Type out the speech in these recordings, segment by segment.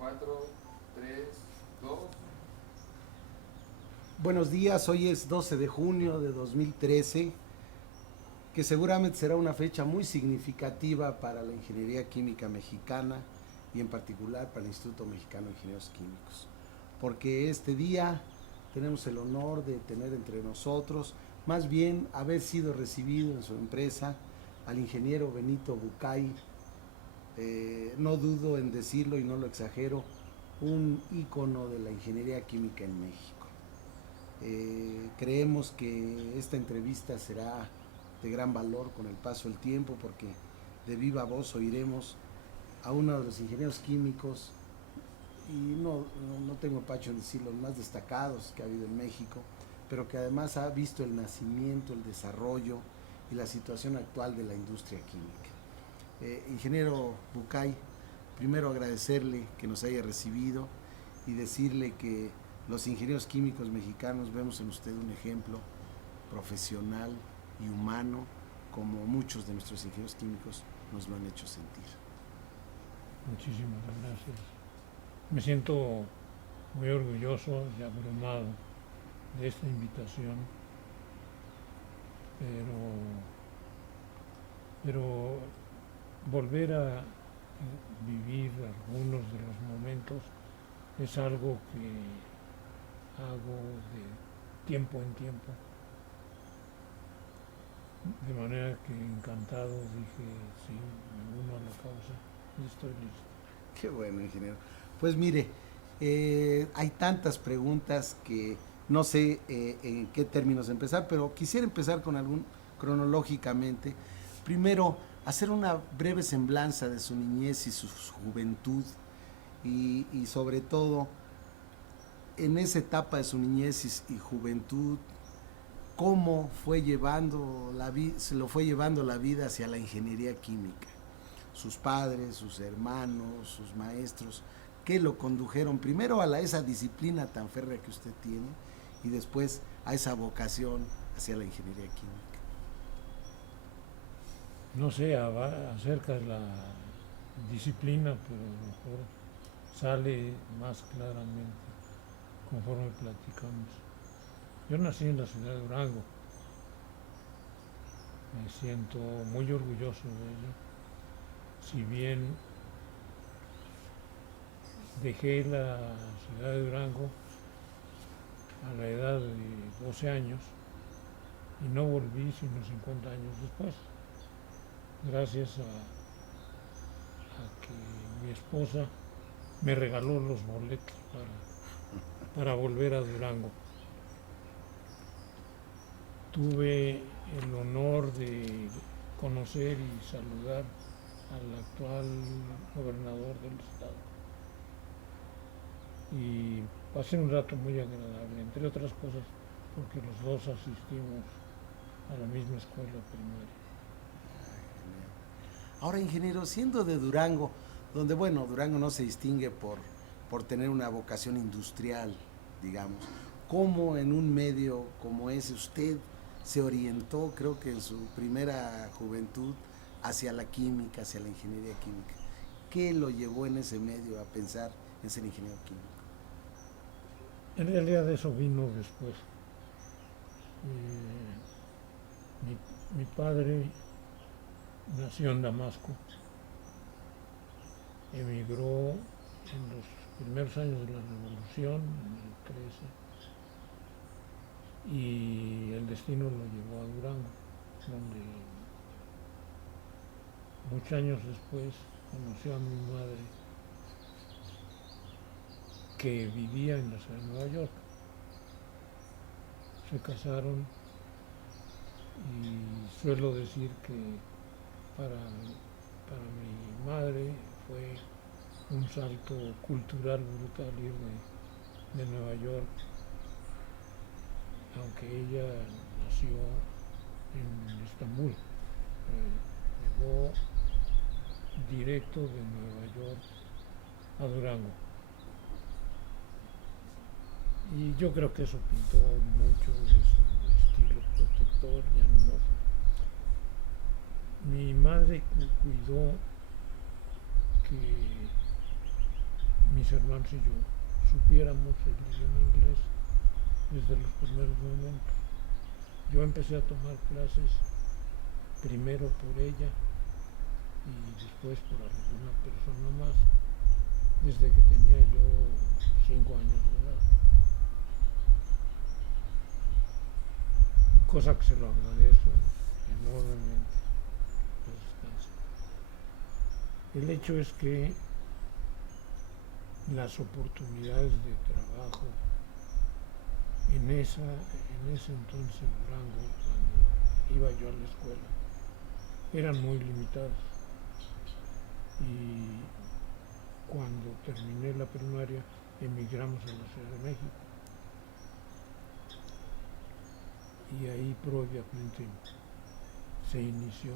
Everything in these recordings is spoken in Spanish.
4, 3, 2. Buenos días, hoy es 12 de junio de 2013, que seguramente será una fecha muy significativa para la ingeniería química mexicana y en particular para el Instituto Mexicano de Ingenieros Químicos, porque este día tenemos el honor de tener entre nosotros, más bien haber sido recibido en su empresa, al ingeniero Benito Bucay, no dudo en decirlo y no lo exagero, un ícono de la ingeniería química en México. Creemos que esta entrevista será de gran valor con el paso del tiempo porque de viva voz oiremos a uno de los ingenieros químicos y no tengo pacho en decir los más destacados que ha habido en México, pero que además ha visto el nacimiento, el desarrollo y la situación actual de la industria química. Ingeniero Bucay, primero agradecerle que nos haya recibido y decirle que los ingenieros químicos mexicanos vemos en usted un ejemplo profesional y humano, como muchos de nuestros ingenieros químicos nos lo han hecho sentir. Muchísimas gracias. Me siento muy orgulloso y abrumado de esta invitación, pero volver a vivir algunos de los momentos es algo que hago de tiempo en tiempo, de manera que encantado dije sí, me uno a la causa y estoy listo. Qué bueno, ingeniero. Pues mire, hay tantas preguntas que no sé en qué términos empezar, pero quisiera empezar con algún cronológicamente. Primero, hacer una breve semblanza de su niñez y su juventud y sobre todo en esa etapa de su niñez y juventud, cómo fue llevando se lo fue llevando la vida hacia la ingeniería química. Sus padres, sus hermanos, sus maestros, que lo condujeron primero a esa disciplina tan férrea que usted tiene y después a esa vocación hacia la ingeniería química. No sé acerca de la disciplina, pero a lo mejor sale más claramente conforme platicamos. Yo nací en la ciudad de Durango, me siento muy orgulloso de ello, si bien dejé la ciudad de Durango a la edad de 12 años y no volví sino 50 años después, gracias a que mi esposa me regaló los boletos para volver a Durango. Tuve el honor de conocer y saludar al actual gobernador del estado y pasé un rato muy agradable, entre otras cosas porque los dos asistimos a la misma escuela primaria. Ahora, ingeniero, siendo de Durango, donde, bueno, Durango no se distingue por tener una vocación industrial, digamos, ¿cómo en un medio como ese usted se orientó, creo que en su primera juventud, hacia la química, hacia la ingeniería química? ¿Qué lo llevó en ese medio a pensar en ser ingeniero químico? En realidad eso vino después. Mi padre nació en Damasco, emigró en los primeros años de la Revolución, en el 13, y el destino lo llevó a Durango, donde muchos años después conoció a mi madre, que vivía en la ciudad de Nueva York. Se casaron y suelo decir que para mi madre fue un salto cultural brutal ir de Nueva York, aunque ella nació en Estambul. Llegó directo de Nueva York a Durango. Y yo creo que eso pintó mucho de su estilo protector y animoso. Mi madre cuidó que mis hermanos y yo supiéramos el idioma inglés desde los primeros momentos. Yo empecé a tomar clases primero por ella y después por alguna persona más desde que tenía yo 5 años de edad. Cosa que se lo agradezco enormemente. El hecho es que las oportunidades de trabajo en ese entonces en Durango, cuando iba yo a la escuela, eran muy limitadas. Y cuando terminé la primaria, emigramos a la Ciudad de México. Y ahí propiamente se inició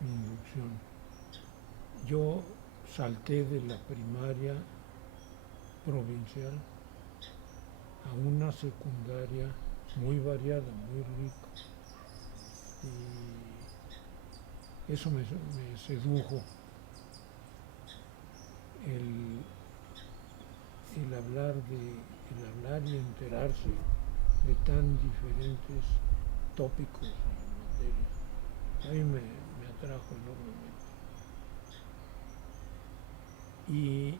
mi inducción. Yo salté de la primaria provincial a una secundaria muy variada, muy rica. Y eso me sedujo. El hablar y enterarse de tan diferentes tópicos y materias, a mí me atrajo enormemente. Y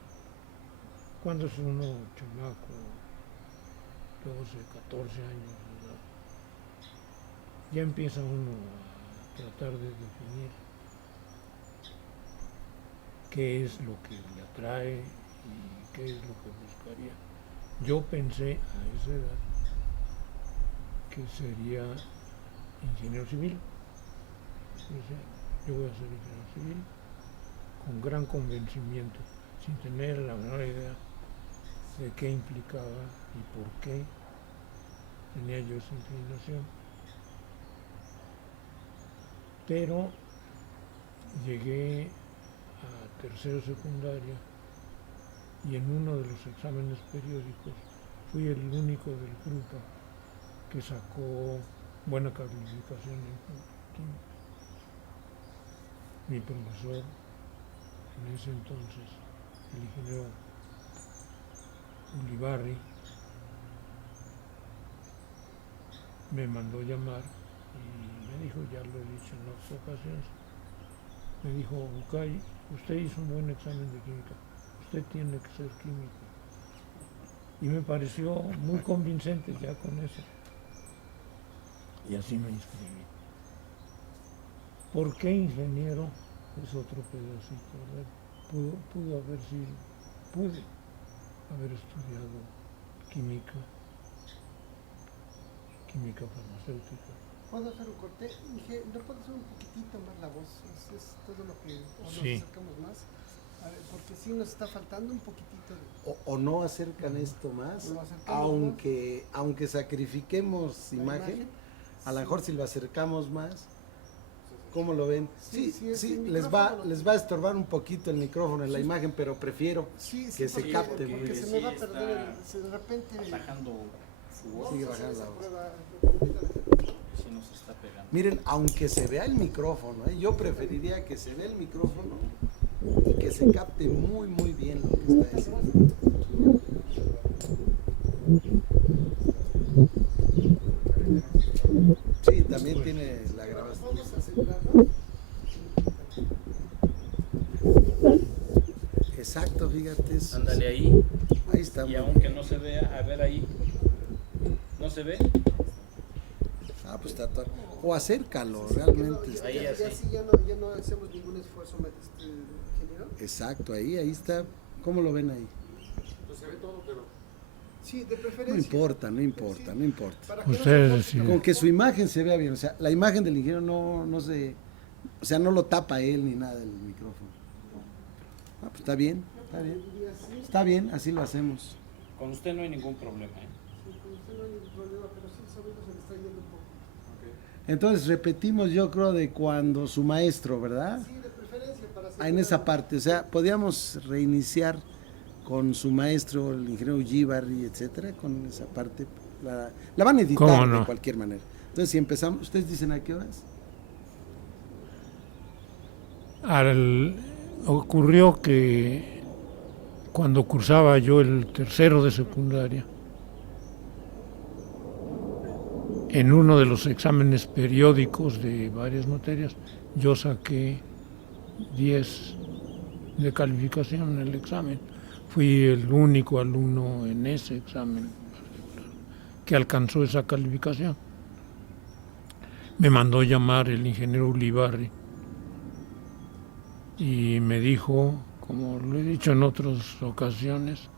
cuando es uno chamaco, 12, 14 años de edad, ya empieza uno a tratar de definir qué es lo que le atrae y qué es lo que buscaría. Yo pensé a esa edad que sería ingeniero civil. Yo voy a ser ingeniero civil con gran convencimiento, sin tener la menor idea de qué implicaba y por qué tenía yo esa inclinación. Pero llegué a tercero secundaria y en uno de los exámenes periódicos fui el único del grupo que sacó buena calificación en química. Mi profesor en ese entonces, el ingeniero Ulibarri, me mandó llamar y me dijo, ya lo he dicho en otras ocasiones, me dijo, Bucay, usted hizo un buen examen de química, usted tiene que ser químico. Y me pareció muy convincente ya con eso. Y así me inscribí. ¿Por qué ingeniero? Es otro pedacito, ¿verdad? Pude haber estudiado química farmacéutica. ¿Puedo hacer un corte? Dije, ¿no puedo hacer un poquitito más la voz? Es todo lo que nos Sí. acercamos más. A ver, porque sí nos está faltando un poquitito de... O no acercan esto más, Lo acercamos aunque sacrifiquemos la imagen, a lo Sí. mejor si lo acercamos más, ¿cómo lo ven? Sí, sí, es el les micrófono. va a estorbar un poquito el micrófono en la Sí. imagen, pero prefiero Sí, que se porque- capte porque muy se bien. me va a Sí, perder, está de repente... bajando su voz, Sigue vamos a hacer bajando esa la voz. prueba. si nos está pegando. Miren, aunque se vea el micrófono, yo preferiría que se vea el micrófono y que se capte muy bien lo que está diciendo. Sí, también tiene la grabación. Vamos a acentuarlo. Exacto, fíjate. Ándale ahí, Ahí está. y muy aunque bien. no se vea, a ver ahí, ¿no se ve? Ah, pues está todo. O acércalo, realmente. Ya, Ahí ya, así. ya sí, ya no hacemos ningún esfuerzo, ingeniero. Exacto, ahí está. ¿Cómo lo ven ahí? Pues se ve todo, pero Sí, de No preferencia. importa, no importa, no importa. Para que no se Ustedes corte deciden. Con que su imagen se vea bien, o sea, la imagen del ingeniero no se, o sea, no lo tapa él ni nada el micrófono. Ah, pues está bien, Y así, está bien, así lo hacemos. Con usted no hay ningún problema, ¿eh? sí, con usted no hay ningún problema, pero sí el sonido se le está yendo un poco. Entonces repetimos, yo creo, de cuando su maestro, ¿verdad? Sí, de preferencia para Ah, en esa parte, o sea, podíamos reiniciar con su maestro, el ingeniero Ulibarri, etcétera, con esa parte. La van a editar ¿Cómo de no? cualquier manera. Entonces, si empezamos, ¿ustedes dicen a qué horas? Ocurrió que cuando cursaba yo el tercero de secundaria, en uno de los exámenes periódicos de varias materias, yo saqué 10 de calificación en el examen. Fui el único alumno en ese examen que alcanzó esa calificación. Me mandó llamar el ingeniero Ulibarri y me dijo, como lo he dicho en otras ocasiones,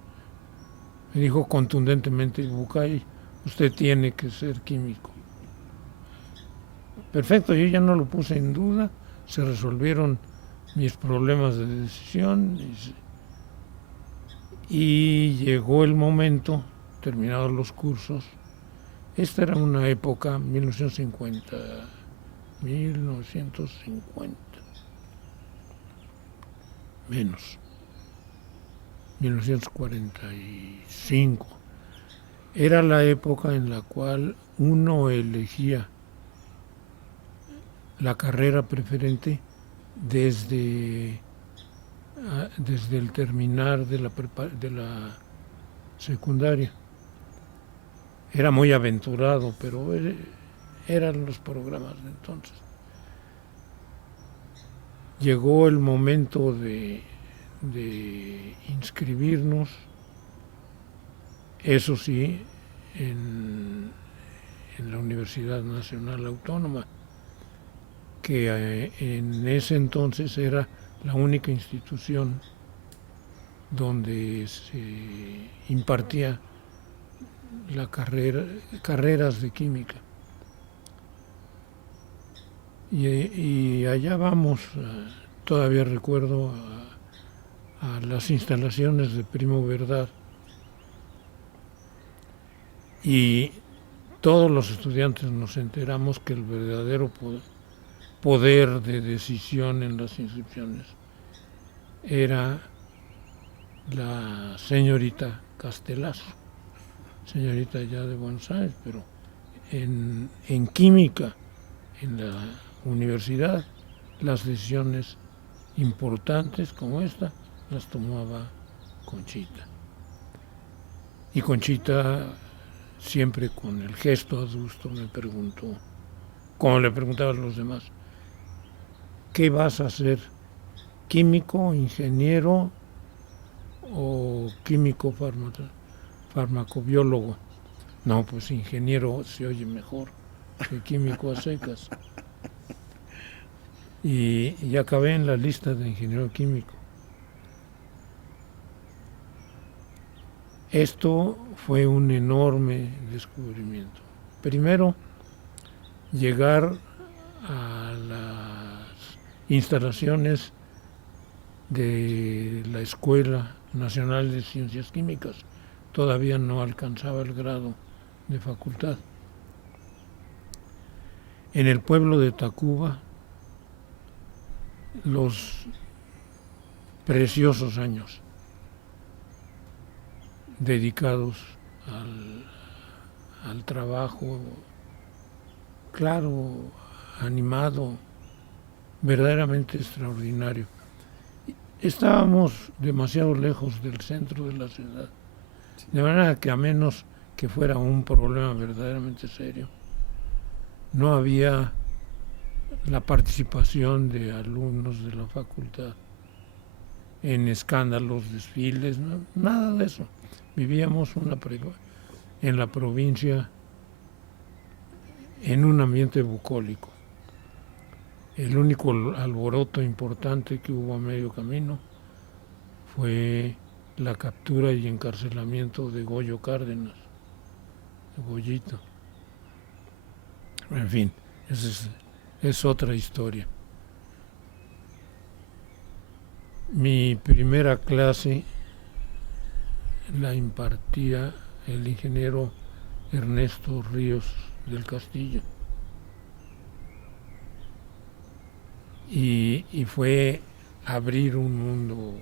me dijo contundentemente: Bucay, usted tiene que ser químico. Perfecto, yo ya no lo puse en duda, se resolvieron mis problemas de decisión y llegó el momento, terminados los cursos. Esta era una época, 1950, menos, 1945. Era la época en la cual uno elegía la carrera preferente desde el terminar de la secundaria. Era muy aventurado, pero eran los programas de entonces. Llegó el momento de inscribirnos, eso sí, en la Universidad Nacional Autónoma, que en ese entonces era la única institución donde se impartía carreras de química. Y allá vamos, todavía recuerdo a las instalaciones de Primo Verdad, y todos los estudiantes nos enteramos que el verdadero poder de decisión en las inscripciones era la señorita Castelazo, señorita ya de Buenos Aires, pero en química, en la universidad, las decisiones importantes como esta las tomaba Conchita. Y Conchita, siempre con el gesto adusto, me preguntó, como le preguntaba a los demás: ¿qué vas a hacer? ¿Químico, ingeniero o químico farmacobiólogo? No, pues ingeniero se oye mejor que químico a secas. Y acabé en la lista de ingeniero químico. Esto fue un enorme descubrimiento. Primero, llegar a las instalaciones de la Escuela Nacional de Ciencias Químicas. Todavía no alcanzaba el grado de facultad. En el pueblo de Tacuba, los preciosos años dedicados al trabajo, claro, animado, verdaderamente extraordinario. Estábamos demasiado lejos del centro de la ciudad, de manera que, a menos que fuera un problema verdaderamente serio, no había la participación de alumnos de la facultad en escándalos, desfiles, nada de eso. Vivíamos en la provincia en un ambiente bucólico. El único alboroto importante que hubo a medio camino fue la captura y encarcelamiento de Goyo Cárdenas, de Goyito. En fin, esa es otra historia. Mi primera clase la impartía el ingeniero Ernesto Ríos del Castillo. Y fue abrir un mundo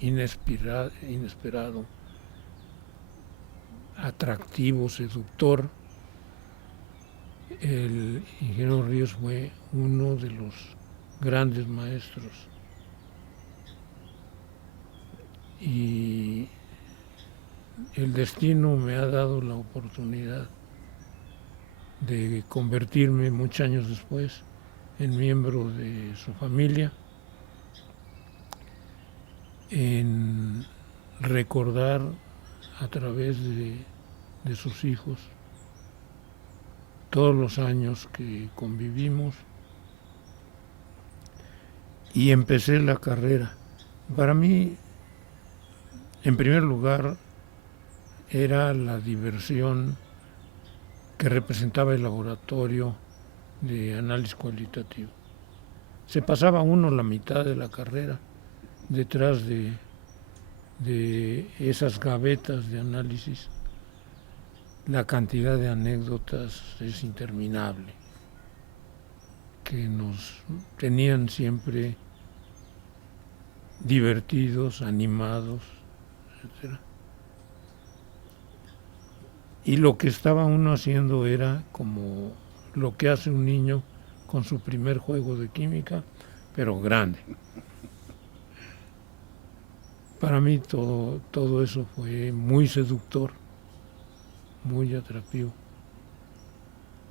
inesperado, atractivo, seductor. El ingeniero Ríos fue uno de los grandes maestros y el destino me ha dado la oportunidad de convertirme muchos años después en miembro de su familia, en recordar a través de sus hijos todos los años que convivimos, y empecé la carrera. Para mí, en primer lugar, era la diversión que representaba el laboratorio de análisis cualitativo. Se pasaba uno la mitad de la carrera detrás de esas gavetas de análisis. La cantidad de anécdotas es interminable, que nos tenían siempre divertidos, animados, etc. Y lo que estaba uno haciendo era como lo que hace un niño con su primer juego de química, pero grande. Para mí todo eso fue muy seductor, muy atractivo.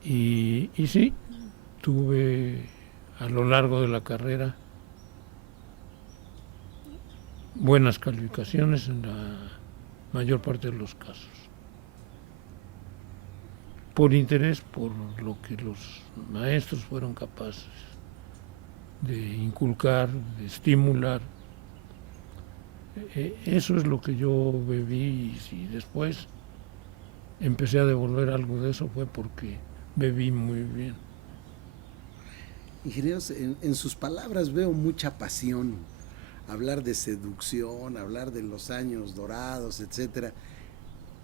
Y sí, tuve a lo largo de la carrera buenas calificaciones en la mayor parte de los casos. Por interés, por lo que los maestros fueron capaces de inculcar, de estimular. Eso es lo que yo bebí, y si después empecé a devolver algo de eso fue porque bebí muy bien. Ingenieros, en sus palabras veo mucha pasión, hablar de seducción, hablar de los años dorados, etcétera.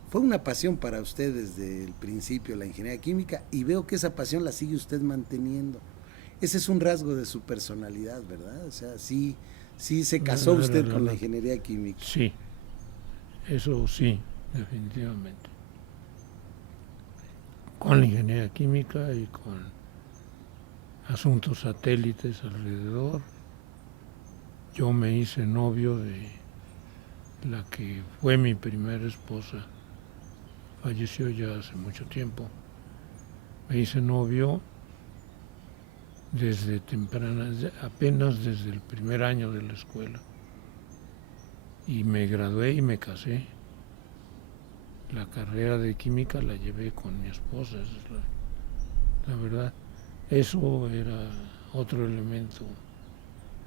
Fue una pasión para usted desde el principio la ingeniería química, y veo que esa pasión la sigue usted manteniendo. Ese es un rasgo de su personalidad, ¿verdad? O sea, sí se casó usted con la ingeniería química. Sí, eso sí, definitivamente. Con la ingeniería química y con asuntos satélites alrededor. Yo me hice novio de la que fue mi primera esposa, falleció ya hace mucho tiempo. Me hice novio desde temprana, apenas desde el primer año de la escuela. Y me gradué y me casé. La carrera de química la llevé con mi esposa, esa es la verdad. Eso era otro elemento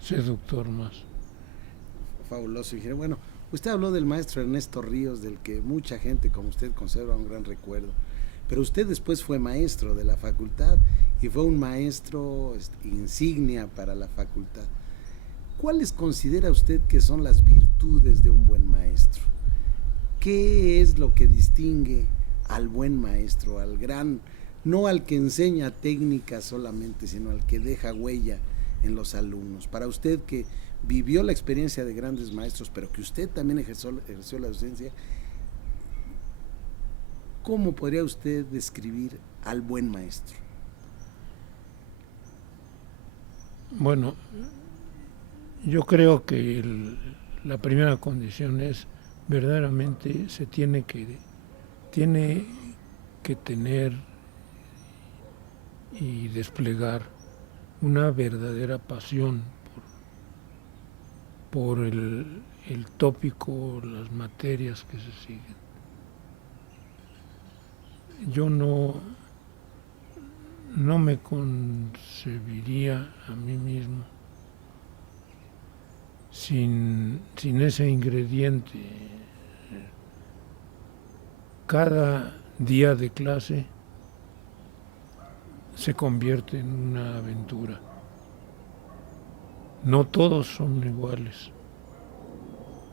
seductor más. Fabuloso, ingeniero. Bueno, usted habló del maestro Ernesto Ríos, del que mucha gente como usted conserva un gran recuerdo. Pero usted después fue maestro de la facultad y fue un maestro insignia para la facultad. ¿Cuáles considera usted que son las virtudes de un buen maestro? ¿Qué es lo que distingue al buen maestro, al gran, no al que enseña técnicas solamente, sino al que deja huella en los alumnos? Para usted, que vivió la experiencia de grandes maestros, pero que usted también ejerció la docencia, ¿cómo podría usted describir al buen maestro? Bueno, yo creo que la primera condición es verdaderamente tiene que tener y desplegar una verdadera pasión por el tópico, las materias que se siguen. Yo no me concebiría a mí mismo sin ese ingrediente. Cada día de clase se convierte en una aventura. No todos son iguales.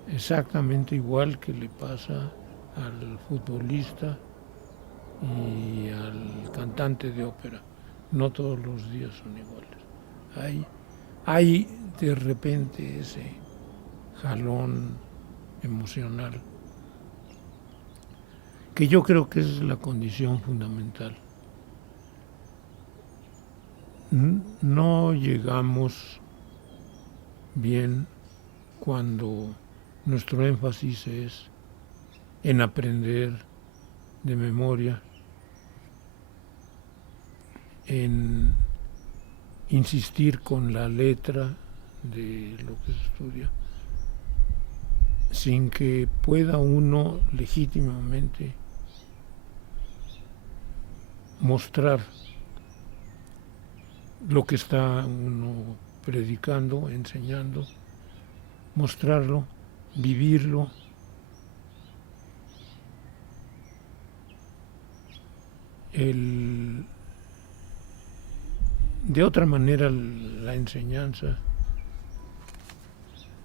Exactamente igual que le pasa al futbolista y al cantante de ópera. No todos los días son iguales. Hay de repente ese jalón emocional que yo creo que es la condición fundamental. No llegamos bien cuando nuestro énfasis es en aprender de memoria, en insistir con la letra de lo que se estudia, sin que pueda uno legítimamente mostrar lo que está uno predicando, enseñando, mostrarlo, vivirlo. De otra manera la enseñanza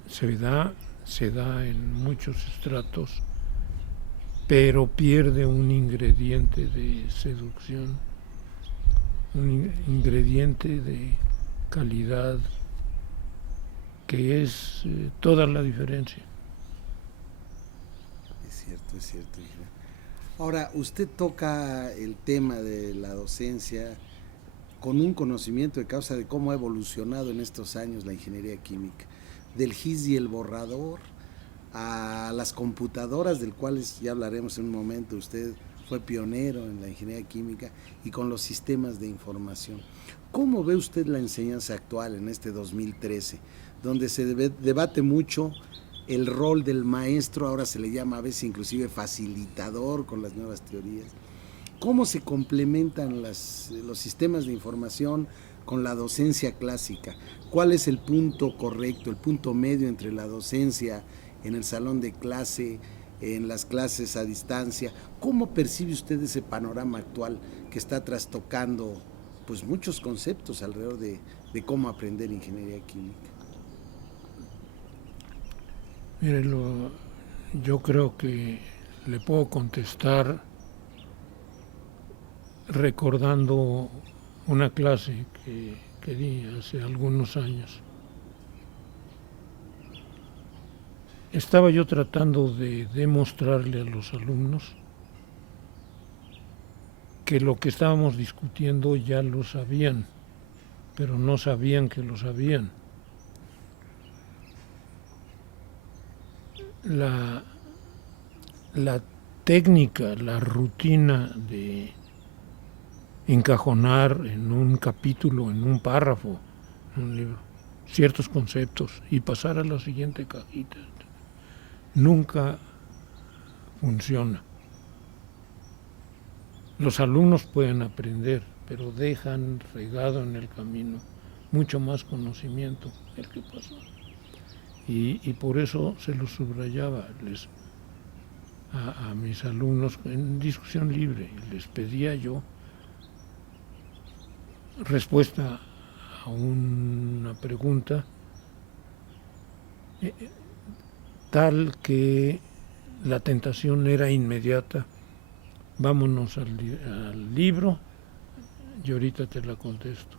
se da en muchos estratos, pero pierde un ingrediente de seducción, un ingrediente de calidad que es toda la diferencia. Es cierto, ingeniero. Ahora, usted toca el tema de la docencia con un conocimiento de causa de cómo ha evolucionado en estos años la ingeniería química, del GIS y el borrador a las computadoras, del cuales ya hablaremos en un momento. Usted fue pionero en la ingeniería química y con los sistemas de información. ¿Cómo ve usted la enseñanza actual en este 2013, donde se debate mucho el rol del maestro? Ahora se le llama a veces inclusive facilitador con las nuevas teorías? ¿Cómo se complementan los sistemas de información con la docencia clásica? ¿Cuál es el punto correcto, el punto medio entre la docencia en el salón de clase, en las clases a distancia? ¿Cómo percibe usted ese panorama actual que está trastocando pues muchos conceptos alrededor de cómo aprender ingeniería química? Mire, yo creo que le puedo contestar recordando una clase que di hace algunos años. Estaba yo tratando de demostrarle a los alumnos que lo que estábamos discutiendo ya lo sabían, pero no sabían que lo sabían. La técnica, la rutina de encajonar en un capítulo, en un párrafo, en un libro, ciertos conceptos y pasar a la siguiente cajita, nunca funciona. Los alumnos pueden aprender, pero dejan regado en el camino mucho más conocimiento el que pasó. Y por eso se lo subrayaba a mis alumnos en discusión libre. Les pedía yo respuesta a una pregunta tal que la tentación era inmediata. Vámonos al libro y ahorita te la contesto.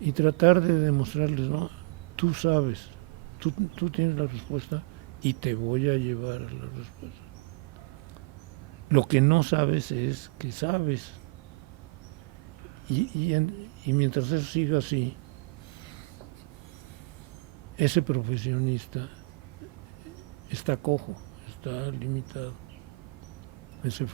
Y tratar de demostrarles, no, tú sabes, tú tienes la respuesta y te voy a llevar a la respuesta. Lo que no sabes es que sabes. Y mientras eso siga así, ese profesionista está cojo, está limitado. Ese